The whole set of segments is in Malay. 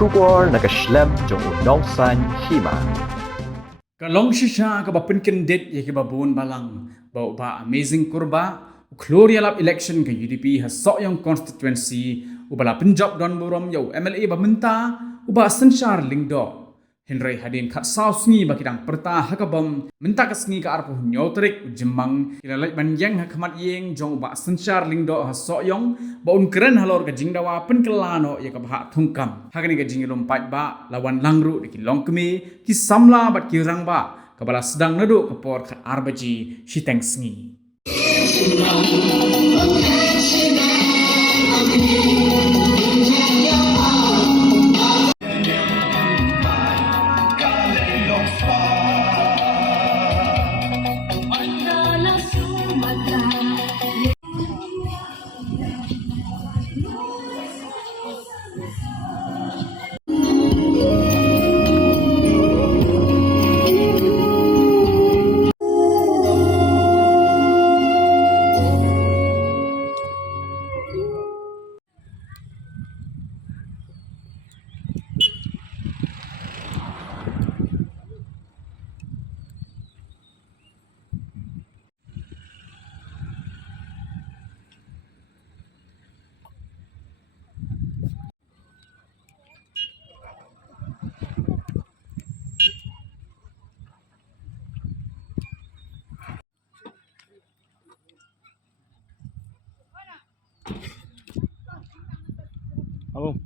sugar nakaslem jong unongsan hima. Kalong shisha ka ba candidate ya ka ba buon balang ba amazing kurba Gloria lap election ka UDP has yung constituency ubala Punjab don burom yo MLA ba menta uba sanchar lingdo Henry hadin khat south ni ba kidang perta hakabam menta kasngi ka arpo nyotrik jemang ilalai banjang hakmat yeng jong uba sanchar lingdo has yung ba un keren halor ka jingdawa penkelano ya ka ba thungkam hakani ka jingilom pat ba lawan langru di longkemi ki samla bat ki rangba kabala sedang nadu kapor khat arbaji shiteng sngi Abang.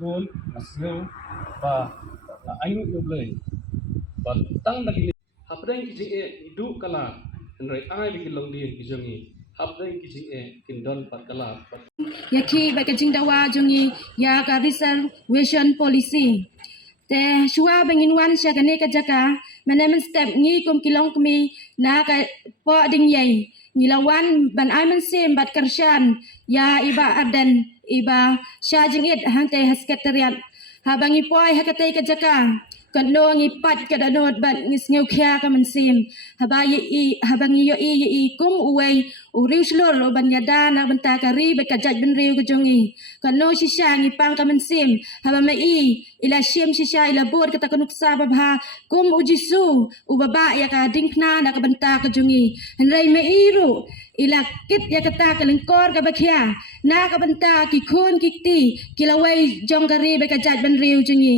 Bon, aslo ba ayu yo blay. Ba tang lagi hapdang kijing e hidup kala nrai ai bikin long din kijongi hapdang kijing e kindon pat kala pat Yaki baka jingdawa jongi ya ka reservation policy te shua bangin wan sya ka ne ka jaka manamen step ngi kum kilong kumi na ka po ding yai ngilawan ban ai man sim bat karsyan ya iba adan iba sya jingit hante haskatariat habangi poi hakate ka jaka kan no ngi pat ka danot ban ngis ngeu kya ka man sim habangi yo i kum uwei uriu slor lo ban yada na banta ka ri be ka jaj ben riu ka jongi kan no shisha ngi pang ka man sim habama ila shim shisha ila bor ka ta kanuksa babha kum ujisu ubaba ya ka dingkna na ka banta ka jongi henrai me iru ila kit ya kata ka lingkor ka bakhya na ka banta ki khun kikti kilawai jong ka ri be ka jaj ben riu jongi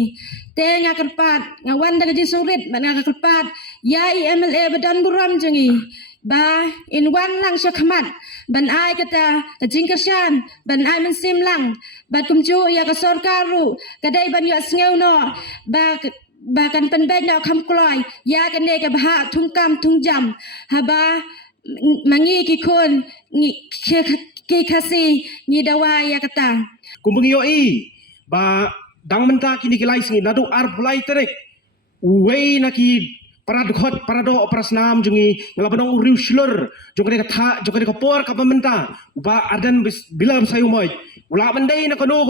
te nga kerpat nga wanda ka jisurit nga kerpat ya MLA badan buram jengi ba in wan lang sya khamat ban ai kata ka jingkersan ban ai man sim lang ba kumju ya ka sorkaru kadai ban yo sneu no ba kan penbet no kham kloi ya kan ne ka bha thungkam thungjam haba mangi ki khon ngi ke khasi ni dawa ya kata kumbang yo i ba dang menta kini kilai singi nadu ar pulai terek uwei naki parado operasnam jungi ngelabanong uriu slur jongkane ka por ka pamenta ba ardan bilam sayu moy ula mandai na kono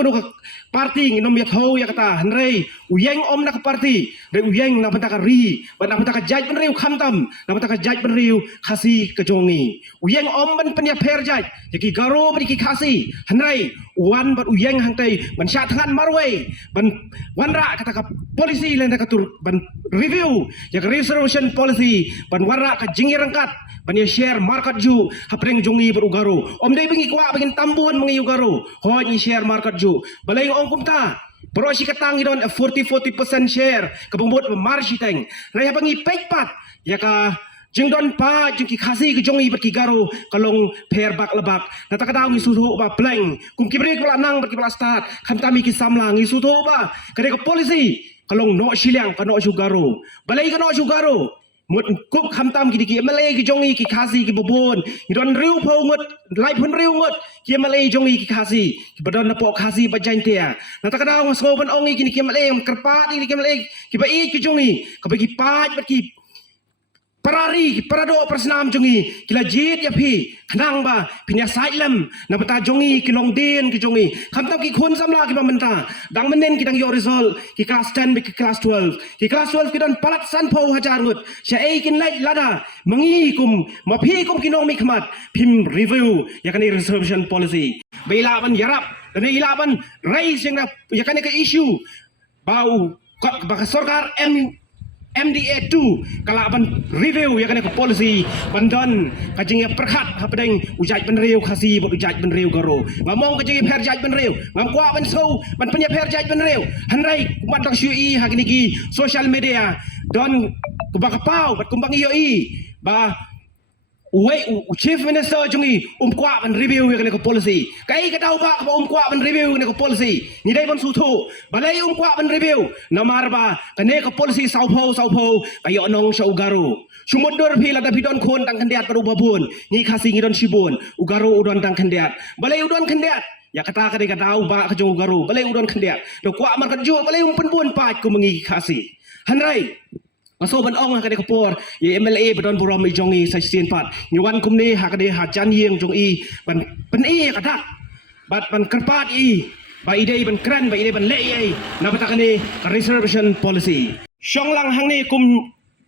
party nginom ya thau ya kata henrei uyeng om na ka party re uyeng na benta ka ri ba na benta ka jaj ben riu khamtam na benta ka jaj ben riu khasi ka jongi uyeng om ban penya pher jaj yaki garo ban ki khasi henrei wan ban uyeng hangtai ban sya thangan marwei ban wanra kata ka polisi len ka tur ban review ya reservation policy ban warra ka jingi rangkat ban ya share market ju hapreng jongi berugaro om dei bingi kwa bangin tambun mangi ugaro ho ni share market ju balai ong kumta pro si katang idon 40% share kabumut marshi teng rai bangi pekpat ya ka jingdon pa jingki khasi ke jongi berki garo kalong pher bak lebak nata kadang isuhu ba blank kum kibre kula nang berki pala start khamtami ki samlang isuhu ba kare ka polisi kalong no silang ka no jugaro balai ka no jugaro mut kup khamtam ki MLA ki jongi ki khasi ki bobon idon riu pho ngot lai phun riu ngot ki MLA jongi ki khasi ki badon na po khasi ba jantia nata kadang so ban ongi ki MLA kerpa ni ki MLA ki ba i ki jongi ka ba ki paj ba ki Parari parado persnam jongi kila jit ya phi khnang ba phinya sailam na bata jongi kilong den ki jongi khamtam ki khun samla ki bamenta dang menen ki dang yo result ki class 10 ki class 12 ki class 12 ki dan palat san pho hajar ngut sha ei kin lai lada mangi kum ma phi kum kinong mi khmat phim review yakani reservation policy beila ban yarap dan ila ban raise yang yakani ka issue bau ka sarkar MDA 2 kalau ban review ya kena ke policy bandon kajing perkhat hapadeng ujaj ban riu khasi bot ujaj ban riu garo ngamong kajing pher jaj ban riu ngam kwa ban so ban punya pher jaj ban riu hanrai kumat dok sui ha kini ki social media don kubak pau bat kumbang iyo ba chief minister jungi kwa ban review ya kena ke policy kai ka tau ba kwa ban review kena ke policy ni dai ban su thu balai kwa ban review namar ba kene ke policy sau pho kayo nong sa ugaro sumodor phi lada bidon khon tang khandiat paru babun ni khasi ngidon sibun ugaro udon tang khandiat balai udon khandiat ya kata ka tau ba ka jo ugaro balai udon khandiat do kwa mar ka jo balai pen pat ku mengi khasi hanrai Maso ban ong ha kade kapor ye MLA badon buram i jongi sa sien pat nyuan kumni ha kade ha jan yeng jong i ban pen i kadak bat ban kerpat i ba ide ban kran ba ide ban le i na batakani reservation policy syonglang hang ni kum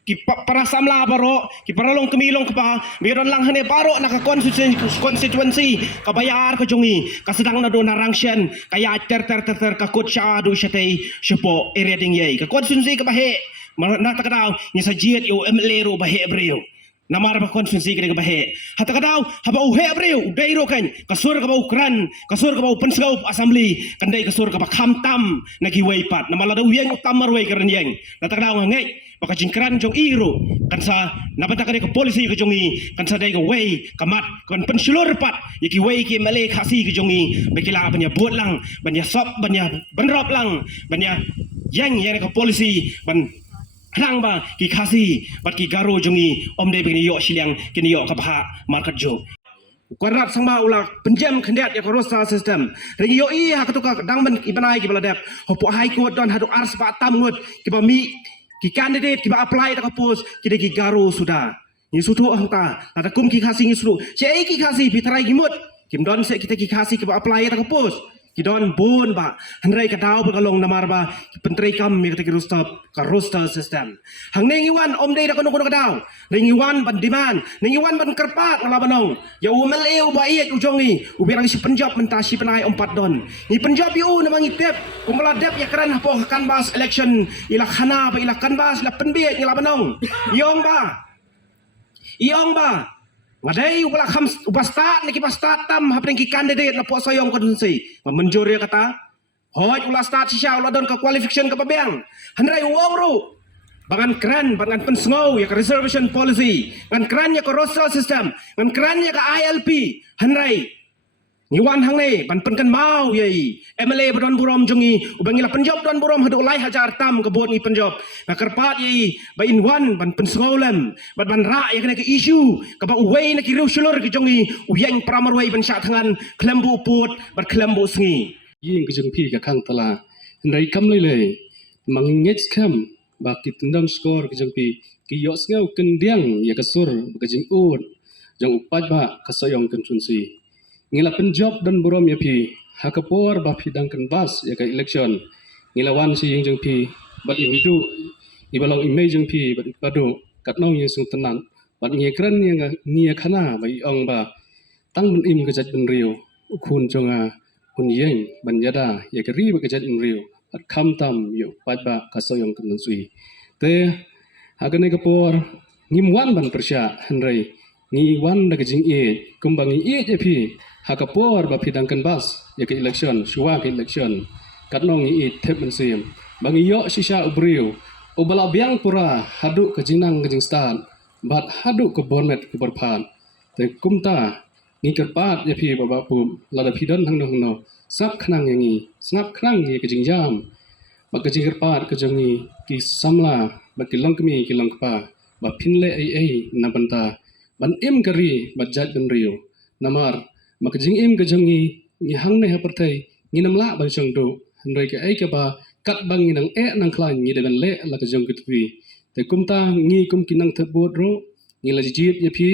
ki para samla baro ki paralong kemilong kapa meron lang hane baro naka constituency kabayar ko jongi kasedang na do narangsyan kaya ter ka kutsa do syate syapo area ding ye ka constituency ka bahe na takadaw ni sa jiet yo MLA ro bahe ebreo namar ba constituency ka bahe hatakadaw haba u he ebreo dai ro kan kasur ka ba ukran kasur ka ba pensau assembly kandai kasur ka ba khamtam nagiway pat namala daw yeng utamar way karan yeng natakadaw ngay baka jingkran jong iro kan sa nabata ka policy ka jongi kan sa dai ka way kamat kan pensulur pat yaki way ki MLA khasi ka jongi bekila banya buat lang banya sop banya benrop lang banya yang ka policy ban Rang ba ki khasi bat ki garo jongi om de begini yo silang kini yo kapha market jo Kuarat sangba ulak penjam khendiat ya roster system ringi yo ha katuka dangban ibanai ki baladap hopo high court don haduk ars ba tamngut ki ba mi ki candidate ki ba apply ta post ki de ki garo sudah ni sutu hangta ada kum ki khasi ni sudu sei ki khasi pitrai gimut kim don se kita ki khasi ki ba apply ta post Kidon bun ba hanrai ka daw berkalong namar ba pentrai kam mi kata roster system hang nengiwan om dei da kono ka daw nengiwan ban demand nengiwan ban kerpat ngalabanong ya umal eu ba iet ujongi ubirang si penjob mentasi penai 4 don ni penjob yu namang itep kumala dep ya keran po kan bas election ila khana ba ila kan bas la penbiet ngalabanong iong ba Ngadai ubala kham ubastat niki pastat tam hapring ki candidate na po sayong konstitusi. Menjuri kata hoj ula start sisya ula don ka qualification ka babang. Hanrai wong ro. Bangan kran bangan pensngau ya ka reservation policy. Ngan kran ya ka roster system. Ngan kran ya ka ILP. Hanrai Ngiwan hang ne ban penkan mau yai MLA badon burom jongi ubangila penjob don burom hadu lai hajar tam kebon ni penjob bakarpat yai ba in one ban pensngolem ban ra ya kena ke issue ka ba uwei na ki riu sulur ki jongi uyang pramarwai ban sya thangan klembu put bat klembu sngi yin ke jeng pi ka khang tala ndai kam le mang ngech kham ba ki tendang score ke jeng pi ki yo snau kendiang ya kasur ka jeng ut jeng upat ba kasayong konstitusi ngila penjob dan burom ya pi hakapor ba pi dangkan bas ya ka election ngila wan si jeng pi bat imidu ibalong imei jeng pi bat ipadu katnong yang sung tenan bat ngekran yang ngia khana ba iong ba tang ben im ka jat ben riu khun jonga kun yeng ban yada ya ka ri ba ka jat in riu bat kham tam yu pat ba kasoyong kan sui te hagane kapor ngimwan ban persya hanrai ngi wan da ka jing e kumbang e je pi hakapor ba pidangkan bas ya ke election suwa ke election katnong i thep mensim bangi yo sisa ubriu ubala biang pura hadu ke jinang ke jing stan bat hadu ke bonmet ke berpan te kumta ngi kerpat ya pi baba pu lada pidon hang no sap khnang yangi snap khnang ye ke jing jam ba ke jing kerpat ke jongi ki samla ba ki longkmi ki longpa ba pinle ai na banta ban im kari ba jat ben riu namar maka jing im ke jongi ni hang ne hapertai ni namla ban chang do handai ke ai ke ba kat bang ni nang e nang klan ni de ben le la ke jong ke tvi แต่กุมตางี้กุมกินังเทบวดรู้งี้ละจีบยาพี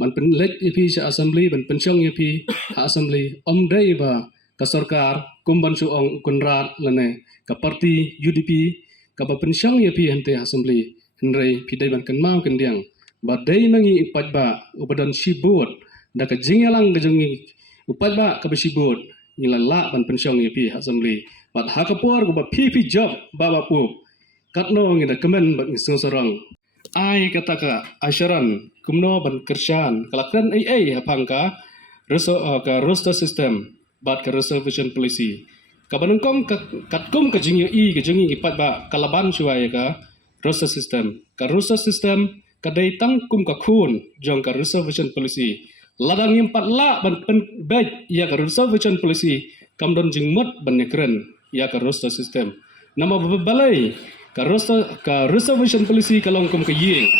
มันเป็นเล็กยาพีชาอัสสัมบลีมันเป็นช่องยาพีอัสสัมบลีได้บ่กับสรการกุมบันสุองกุนรัฐละเนี่ยกับพรรค UDP กับเป็นช่องยาพีหันเตอัสสัมบลีหันไรพี่ได้บันกันเมากันเดียงบ่ได้มังอีปัดบ่อุปดนชีบวดดักจิงยังกจงอีอุปัดบ่กับชีบวดงี้ละบันเป็นช่องยาพีอัสสัมบลีบัดหากปัวกับพี่ job บ่ปูkatno ngida kemen bang sorang ai kataka asharan kumno ban kershan kalakran ai hapangka ka roster system bat ka reservation policy kabanungkong katkum ka jingyo ka jingi ipat ba kalaban shuai ka roster system ka dai tang kum ka khun jong ka reservation policy ladang yim pat la ban pen bej ya ka reservation policy kamdon jingmot ban nekren ya ka roster system nama balai ka reservation policy kalong kum ka ying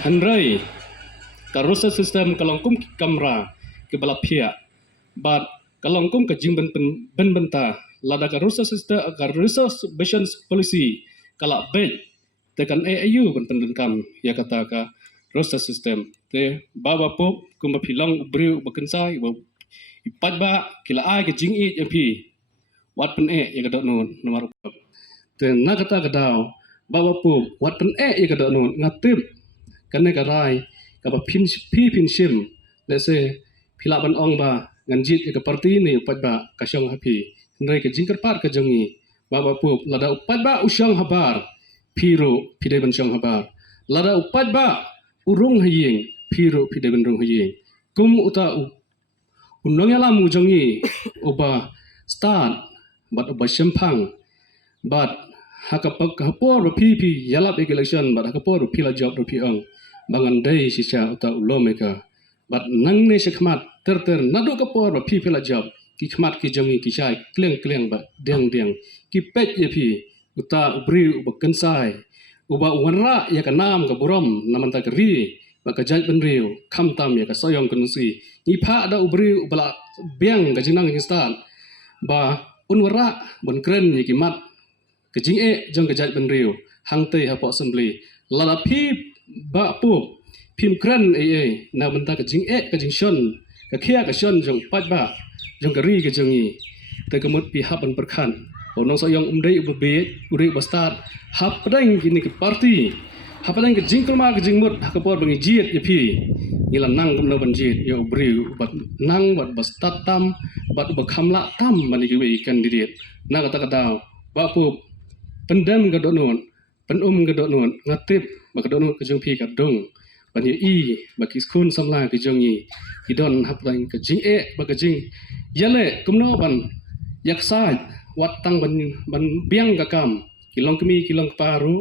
hanrai ka roster system kalong kum kamra ke bala phia bat kalong kum ka jing ben benta lada ka roster system ka reservation policy kala bej te kan AAU ben pendengkam ya kata ka roster system te baba pop kum ba philong briu bakensai ba ipat ba kila ai ke jing e mp wat pen ya ka non nomor te nakata kadao bawa pu wat pen ya ka non ngatip kan ka rai ka ba pin sim let's say phila ban ong ba nganjit ka parti ni upat ba ka syong happy ndai ka jingkar par ka jongi bawa pu lada upat ba usyang habar piro pide ban syong habar lada upat ba urung haying piro pide ban rung haying kum uta unong yalam ujongi uba start but uba syempang but hakapak hapor pi yalap election but hakapor pila job pi ang bangan dai sisa uta ulomeka but nang ne sekmat ter nadu kapor pi pila job ki khmat ki jongi ki chai kleng ba deng ki pet ye pi uta ubri ubakensai uba wanra ya kanam ka buram namanta kri ba ka jaj benriu kham tam ya ka soyong kunsi ni pha da ubri ubala biang ka jinang instan ba unwara bon kren ye ki mat kejing jong kejat benriu hang tei hapo assembly lala pi ba pu pim kran na benta kejing shon ka khia ka shon jong pat ba jong kari ke jongi te kemut pi hapan perkhan onong soyong umdei ubbe uri bastat hap pedang kini ke parti hap pedang kejing kelma kejing mut hakapor bangi jiet ye pi ila nang kumna banjit ya ubriu bat nang bat bastat tam bat bakhamla tam mani ke candidate na kata ba pu pendam ga donon penum ga donon ngatip ba ga donon ke jong pi ka dong ban ye baki skun samla ke jongi idon haplang ke jing ba ke jing yale kumno ban yaksai wat tang ban biang ga kam kilong kemi kilong paru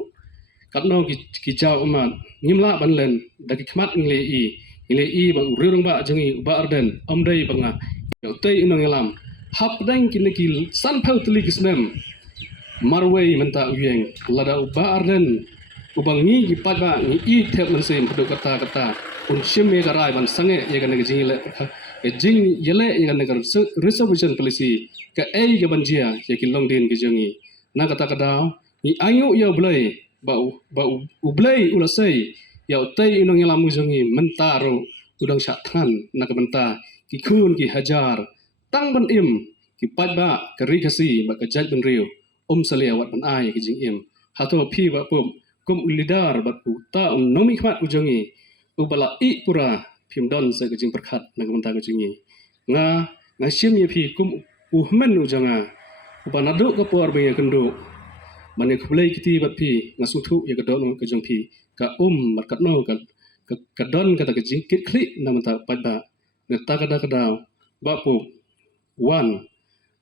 katno ki jaw umat nyimla ban len daki khmat ngile ba urung ba jongi ba arden omdei banga yotei inong yalam hapdang kiniki san phau tli kisnem marway menta uyeng lada uba arden ubangi gipat ba ni I thep man sem padu kata un shime garai ban sange ye gan jing le jing yele ye gan reservation policy ka ai ga banjia ye ki long din ki jongi na kata ni ayu ya blai ba ublai ulasai ya tai inong yalam jongi mentaro udang syathan na ka menta ki khun ki hajar tang ban im ki pat ba kari khasi ba ka jaj ban riu salia wat ban ai ki jing im hato phi ba pum kum ulidar bat uta nomi khmat ujongi ubala I pura phim don se ka jing perkhat na ka menta ka jingi nga sim ye phi kum uhmen ujanga ubanadu ka por be kendo mane khlei kiti bat phi nga suthu ye ka don ka jong phi ka bat katno ka don ka ta ka jing kit khli na menta pat ba ne ta ka da ba pu one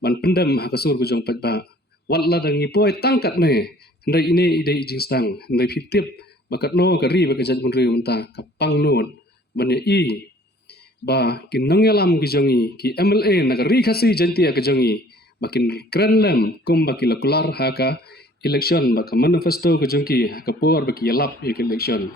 ban pendam ha ka sur ku jong pat ba walla dangi poi tangkat ne ndai ini idai jing stang ndai phitip bakat no kari bakat jaj munri unta kapang non bane I ba kinong yalam ki jongi ki MLA nagari khasi jantia ka jongi bakin krenlem kum bakila kular haka election baka manifesto ka jongki ka por baki yalap election